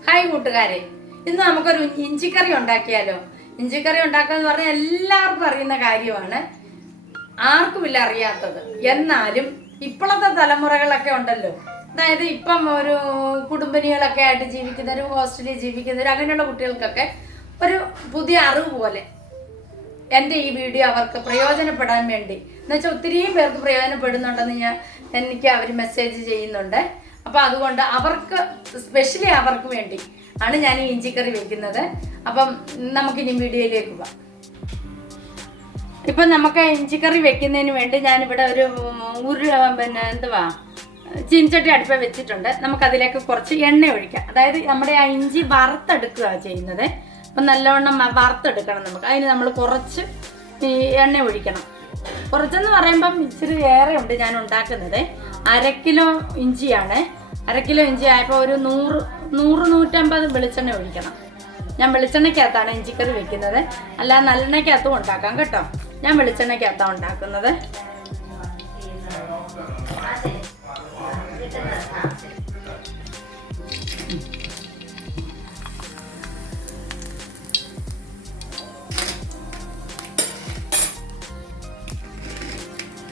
Hi കൂട്ടുകാരെ. ഇന്ന് നമുക്കൊരു ഇഞ്ചിക്കറി ഉണ്ടാക്കിയാലോ? ഇഞ്ചിക്കറി ഉണ്ടാക്കുക എന്ന് പറഞ്ഞാൽ എല്ലാവർക്കും അറിയുന്ന കാര്യമാണ്. ആർക്കുമില്ല അറിയാത്തത്. എന്നാലും ഇപ്പോഴത്തെ തലമുറകളൊക്കെ ഉണ്ടല്ലോ. അതായത് ഇപ്പം ഒരു കുടുംബിനികളൊക്കെ ആയിട്ട് ജീവിക്കുന്നവരും ഹോസ്റ്റലിൽ ജീവിക്കുന്നവരും അങ്ങനെയുള്ള കുട്ടികൾക്കൊക്കെ ഒരു പുതിയ അറിവ് പോലെ എന്റെ ഈ വീഡിയോ അവർക്ക് പ്രയോജനപ്പെടാൻ വേണ്ടി. എന്നുവെച്ചാൽ ഒത്തിരിയും പേർക്ക് പ്രയോജനപ്പെടുന്നുണ്ടെന്ന് ഞാൻ എനിക്ക് അവർ മെസ്സേജ് ചെയ്യുന്നുണ്ട്. അപ്പോൾ അതുകൊണ്ട് അവർക്ക് സ്പെഷ്യലി അവർക്ക് വേണ്ടി ആണ് ഞാൻ ഈ ഇഞ്ചിക്കറി വെക്കുന്നത്. അപ്പം നമുക്കിനി വീഡിയോയിലേക്ക് പോവാം ഇപ്പം നമുക്ക് ഇഞ്ചിക്കറി വെക്കുന്നതിന് വേണ്ടി ഞാനിവിടെ ഒരു ഉരു പിന്നെ എന്തുവാ ചീനച്ചട്ടി അടുപ്പ് വെച്ചിട്ടുണ്ട്. നമുക്കതിലേക്ക് കുറച്ച് എണ്ണ ഒഴിക്കാം. അതായത് നമ്മുടെ ആ ഇഞ്ചി വറുത്തെടുക്കുക ചെയ്യുന്നത്. അപ്പം നല്ലവണ്ണം വറുത്തെടുക്കണം നമുക്ക്. അതിന് നമ്മൾ കുറച്ച് ഈ എണ്ണ ഒഴിക്കണം. കുറച്ചെന്ന് പറയുമ്പം ഇച്ചിരി ഏറെ ഉണ്ട് ഞാൻ ഉണ്ടാക്കുന്നത്. അര കിലോ ഇഞ്ചിയാണ്. അര കിലോ ഇഞ്ചി ആയപ്പോൾ ഒരു നൂറ് നൂറ് നൂറ്റമ്പത് വെളിച്ചെണ്ണ ഒഴിക്കണം. ഞാൻ വെളിച്ചെണ്ണയ്ക്കകത്താണ് ഇഞ്ചിക്കറി വെക്കുന്നത്. അല്ല നല്ലെണ്ണയ്ക്കകത്തും ഉണ്ടാക്കാം കേട്ടോ. ഞാൻ വെളിച്ചെണ്ണയ്ക്കകത്താണ് ഉണ്ടാക്കുന്നത്.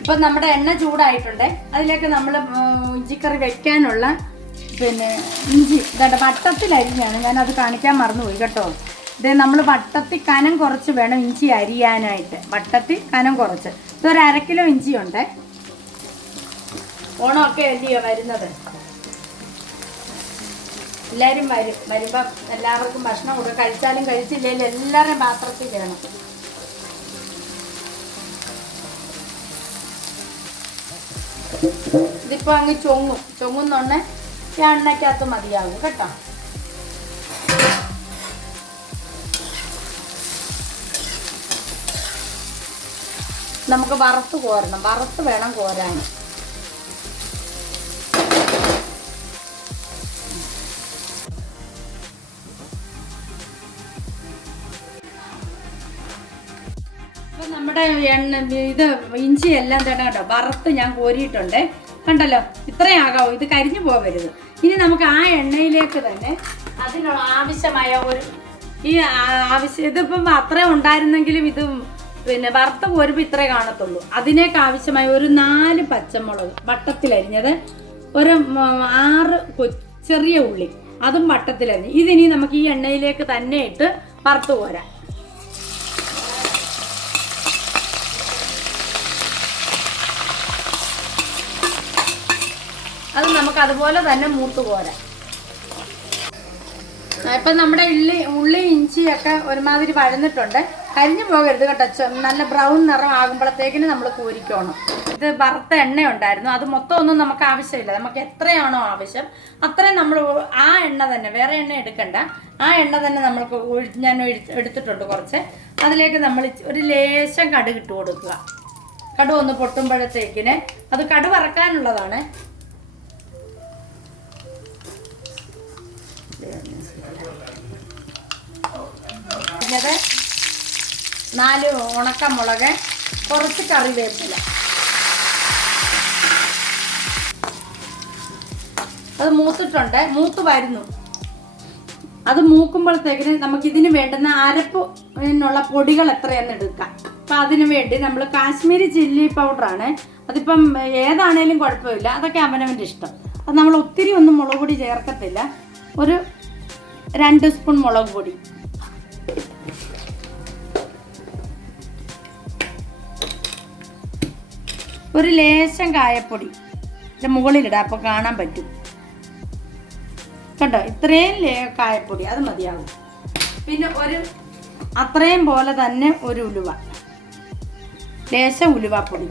ഇപ്പം നമ്മുടെ എണ്ണ ചൂടായിട്ടുണ്ട്. അതിലേക്ക് നമ്മൾ ഇഞ്ചിക്കറി വെക്കാനുള്ള പിന്നെ ഇഞ്ചി. ഇതാണ്ട് ഞാൻ അത് കാണിക്കാൻ മറന്നുപോയി കേട്ടോ. ഇത് നമ്മൾ വട്ടത്തിൽ കനം കുറച്ച് വേണം ഇഞ്ചി അരിയാനായിട്ട്. വട്ടത്തിൽ കനം കുറച്ച്. ഇതൊരു അര കിലോ ഇഞ്ചി ഉണ്ട് ഓണമൊക്കെ അല്ലയോ വരുന്നത്? എല്ലാവരും വരും വരുമ്പം എല്ലാവർക്കും ഭക്ഷണം കൊടുക്കുക കഴിച്ചാലും കഴിച്ചില്ലെങ്കിലും എല്ലാവരുടെയും പാത്രത്തിൽ വേണം. ഇതിപ്പോ അങ്ങ് ചൊങ്ങും. ചൊങ്ങുന്നോണ്ട് ഈ മതിയാകും കേട്ടോ. നമുക്ക് വറുത്ത് കോരണം. വറുത്ത് വേണം കോരാൻ. നമ്മുടെ എണ്ണ ഇത് ഇഞ്ചി എല്ലാം തന്നെ കണ്ടോ? വറുത്ത് ഞാൻ കോരിയിട്ടുണ്ട്. കണ്ടല്ലോ? ഇത്രയും ആകാവോ. ഇത് കരിഞ്ഞു പോകരുത് ഇനി നമുക്ക് ആ എണ്ണയിലേക്ക് തന്നെ അതിനുള്ള ആവശ്യമായ ഒരു ഈ ആവശ്യം ഇതിപ്പം അത്രയും ഉണ്ടായിരുന്നെങ്കിലും ഇത് പിന്നെ വറുത്ത കോരുമ്പോൾ ഇത്രേ കാണത്തുള്ളൂ. അതിനേക്ക് ആവശ്യമായ ഒരു നാല് പച്ചമുളക് വട്ടത്തിലരിഞ്ഞത് ഒരു ആറ് ചെറിയ ഉള്ളി. അതും വട്ടത്തിലരിഞ്ഞ്. ഇതിനി നമുക്ക് ഈ എണ്ണയിലേക്ക് തന്നെ ഇട്ട് വറുത്ത് കോരാം. അത് നമുക്ക് അതുപോലെ തന്നെ മൂത്ത് പോരാം ഇപ്പൊ നമ്മുടെ ഉള്ളി ഉള്ളി ഇഞ്ചിയൊക്കെ ഒരുമാതിരി വഴന്നിട്ടുണ്ട് കരിഞ്ഞു പോകരുത് കേട്ടോ. നല്ല ബ്രൗൺ നിറം ആകുമ്പോഴത്തേക്കിന് നമ്മൾ കോരിക്കോണം. ഇത് വറുത്ത എണ്ണ ഉണ്ടായിരുന്നു അത് മൊത്തം ഒന്നും നമുക്ക് ആവശ്യമില്ല. നമുക്ക് എത്രയാണോ ആവശ്യം അത്രയും നമ്മൾ ആ എണ്ണ തന്നെ വേറെ എണ്ണ എടുക്കണ്ട. ആ എണ്ണ തന്നെ നമ്മൾക്ക് ഞാൻ എടുത്തിട്ടുണ്ട് കുറച്ച്. അതിലേക്ക് നമ്മൾ ഒരു ലേശം കടുക് ഇട്ട് കൊടുക്കുക. കടു ഒന്ന് പൊട്ടുമ്പോഴത്തേക്കിന് അത് കടു പിന്നത് നാല് ഉണക്കമുളക് കുറച്ച് കറിവേപ്പില. അത് മൂത്തിട്ടുണ്ട്. മൂത്ത് വരുന്നു. അത് മൂക്കുമ്പോഴത്തേക്കിന് നമുക്ക് ഇതിന് വേണ്ടുന്ന അരപ്പിനുള്ള പൊടികൾ എത്രയെന്ന് എടുക്കാം. അപ്പം അതിന് വേണ്ടി നമ്മൾ കാശ്മീരി ചില്ലി പൗഡറാണ്. അതിപ്പം ഏതാണേലും കുഴപ്പമില്ല. അതൊക്കെ അവനവന്റെ ഇഷ്ടം. അത് നമ്മൾ ഒത്തിരി ഒന്നും മുളക് പൊടി ചേർക്കത്തില്ല. ഒരു രണ്ട് സ്പൂൺ മുളക് പൊടി. ഒരു ലേശം കായപ്പൊടി ഇതിന്റെ മുകളിലിടാം അപ്പോൾ കാണാൻ പറ്റും. കണ്ടോ? ഇത്രയും ലേ കായപ്പൊടി അത് മതിയാകും പിന്നെ ഒരു അത്രയും പോലെ തന്നെ ഒരു ഉലുവ. ലേശം ഉലുവപ്പൊടി.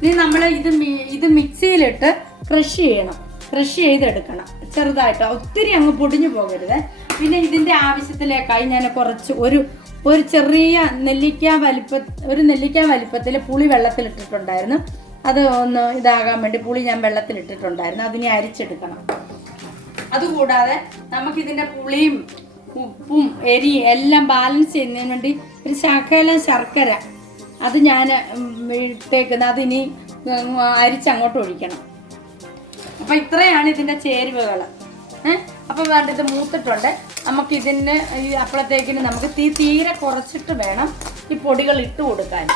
ഇനി നമ്മൾ ഇത് ഇത് മിക്സിയിലിട്ട് ക്രഷ് ചെയ്യണം. ക്രഷ് ചെയ്തെടുക്കണം. ചെറുതായിട്ട് ഒത്തിരി അങ്ങ് പൊടിഞ്ഞു പോകരുത്. പിന്നെ ഇതിന്റെ ആവശ്യത്തിലേക്കായി ഞാൻ കുറച്ച് ഒരു ഒരു ചെറിയ നെല്ലിക്ക വലിപ്പ ഒരു നെല്ലിക്ക വലിപ്പത്തിൽ പുളി വെള്ളത്തിലിട്ടിട്ടുണ്ടായിരുന്നു. അത് ഒന്ന് ഇതാകാൻ വേണ്ടി പുളി ഞാൻ വെള്ളത്തിലിട്ടിട്ടുണ്ടായിരുന്നു. അതിനെ അരിച്ചെടുക്കണം. അതുകൂടാതെ നമുക്കിതിന്റെ പുളിയും ഉപ്പും എരി എല്ലാം ബാലൻസ് ചെയ്യുന്നതിന് വേണ്ടി ഒരു ശകലം ശർക്കര അത് ഞാൻ ഇട്ടേക്കുന്നത്. അതിനി അരിച്ചങ്ങോട്ട് ഒഴിക്കണം അപ്പം ഇത്രയാണ് ഇതിന്റെ ചേരുവകൾ. അപ്പം വേണ്ട ഇത് മൂത്തിട്ടുണ്ട്. നമുക്ക് ഇതിന് ഈ അപ്പോഴത്തേക്കിന് നമുക്ക് തീ തീരെ കുറച്ചിട്ട് വേണം ഈ പൊടികൾ ഇട്ട് കൊടുക്കാൻ.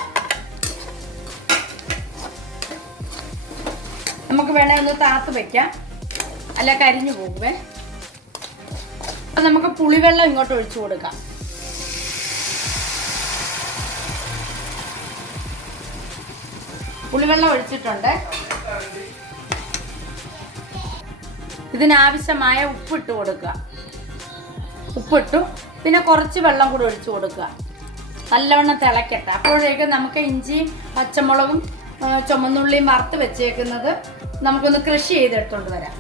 നമുക്ക് വേണേ ഒന്ന് താത്ത് വെക്കാം. അല്ല കരിഞ്ഞു പോകുവേ അപ്പം നമുക്ക് പുളിവെള്ളം ഇങ്ങോട്ട് ഒഴിച്ചു കൊടുക്കാം. പുളിവെള്ളം ഒഴിച്ചിട്ടുണ്ട്. ഇതിനാവശ്യമായ ഉപ്പിട്ട് കൊടുക്കുക. ഉപ്പിട്ടു. പിന്നെ കുറച്ച് വെള്ളം കൂടി ഒഴിച്ചു കൊടുക്കുക. നല്ലവണ്ണം തിളക്കട്ടെ. അപ്പോഴേക്കും നമുക്ക് ഇഞ്ചിയും പച്ചമുളകും ചുമന്നുള്ളിയും വറുത്ത് വെച്ചേക്കുന്നത് നമുക്കൊന്ന് കൃഷി ചെയ്തെടുത്തോണ്ട് വരാം.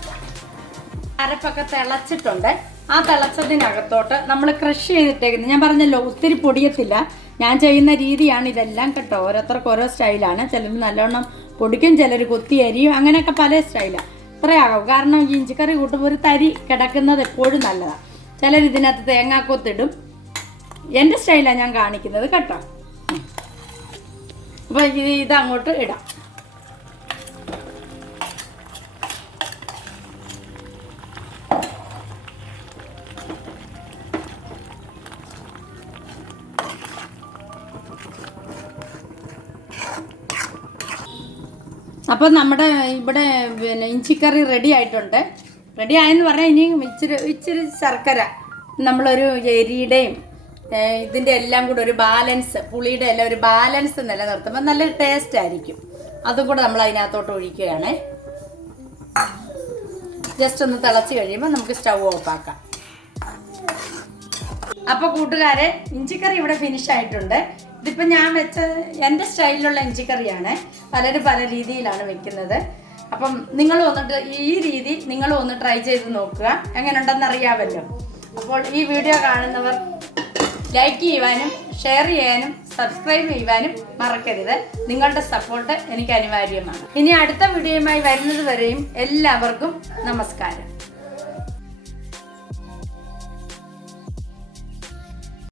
അരപ്പൊക്കെ തിളച്ചിട്ടുണ്ട്. ആ തിളച്ചതിനകത്തോട്ട് നമ്മൾ കൃഷി ചെയ്തിട്ടേക്കുന്നത് ഞാൻ പറഞ്ഞല്ലോ ഒത്തിരി പൊടിയത്തില്ല. ഞാൻ ചെയ്യുന്ന രീതിയാണ് ഇതെല്ലാം കേട്ടോ. ഓരോരുത്തർക്ക് ഓരോ സ്റ്റൈലാണ്. ചിലർ നല്ലവണ്ണം പൊടിക്കും ചിലർ കൊത്തി അരിയും അങ്ങനെയൊക്കെ പല സ്റ്റൈലാണ് ഇത്രയാകും. കാരണം ഈ ഇഞ്ചിക്കറി കൂട്ടുമ്പോൾ ഒരു തരി കിടക്കുന്നത് എപ്പോഴും നല്ലതാണ് ചിലർ ഇതിനകത്ത് തേങ്ങാക്കൊത്തിടും എന്റെ സ്റ്റൈലാണ് ഞാൻ കാണിക്കുന്നത് കേട്ടോ. അപ്പോൾ ഇത് ഇതങ്ങോട്ട് ഇടാം. അപ്പോൾ നമ്മുടെ ഇവിടെ പിന്നെ ഇഞ്ചിക്കറി റെഡി ആയിട്ടുണ്ട്. റെഡി ആയെന്ന് പറഞ്ഞാൽ ഇനി ഇച്ചിരി ഇച്ചിരി ശർക്കര നമ്മളൊരു എരിയുടെയും ഇതിന്റെ എല്ലാം കൂടെ ഒരു ബാലൻസ് പുളിയുടെ എല്ലാം ഒരു ബാലൻസ് നിലനിർത്തുമ്പോൾ നല്ല ടേസ്റ്റ് ആയിരിക്കും. അതും കൂടെ നമ്മൾ അതിനകത്തോട്ട് ഒഴിക്കുകയാണ്. ജസ്റ്റ് ഒന്ന് തിളച്ച് കഴിയുമ്പോൾ നമുക്ക് സ്റ്റൗ ഓഫാക്കാം അപ്പോൾ കൂട്ടുകാരെ ഇഞ്ചിക്കറി ഇവിടെ ഫിനിഷ് ആയിട്ടുണ്ട്. ഇതിപ്പോൾ ഞാൻ വെച്ച എന്റെ സ്റ്റൈലിലുള്ള ഇഞ്ചിക്കറിയാണ്. പലരും പല രീതിയിലാണ് വെക്കുന്നത്. അപ്പം നിങ്ങൾ വന്നിട്ട് ഈ രീതി നിങ്ങൾ ഒന്ന് ട്രൈ ചെയ്ത് നോക്കുക. എങ്ങനെ ഉണ്ടെന്ന് അറിയാമല്ലോ. അപ്പോൾ ഈ വീഡിയോ കാണുന്നവർ ലൈക്ക് ചെയ്യുവാനും ഷെയർ ചെയ്യാനും സബ്സ്ക്രൈബ് ചെയ്യുവാനും മറക്കരുത്. നിങ്ങളുടെ സപ്പോർട്ട് എനിക്ക് അനിവാര്യമാണ്. ഇനി അടുത്ത വീഡിയോയുമായി വരുന്നത് വരെയും എല്ലാവർക്കും നമസ്കാരം.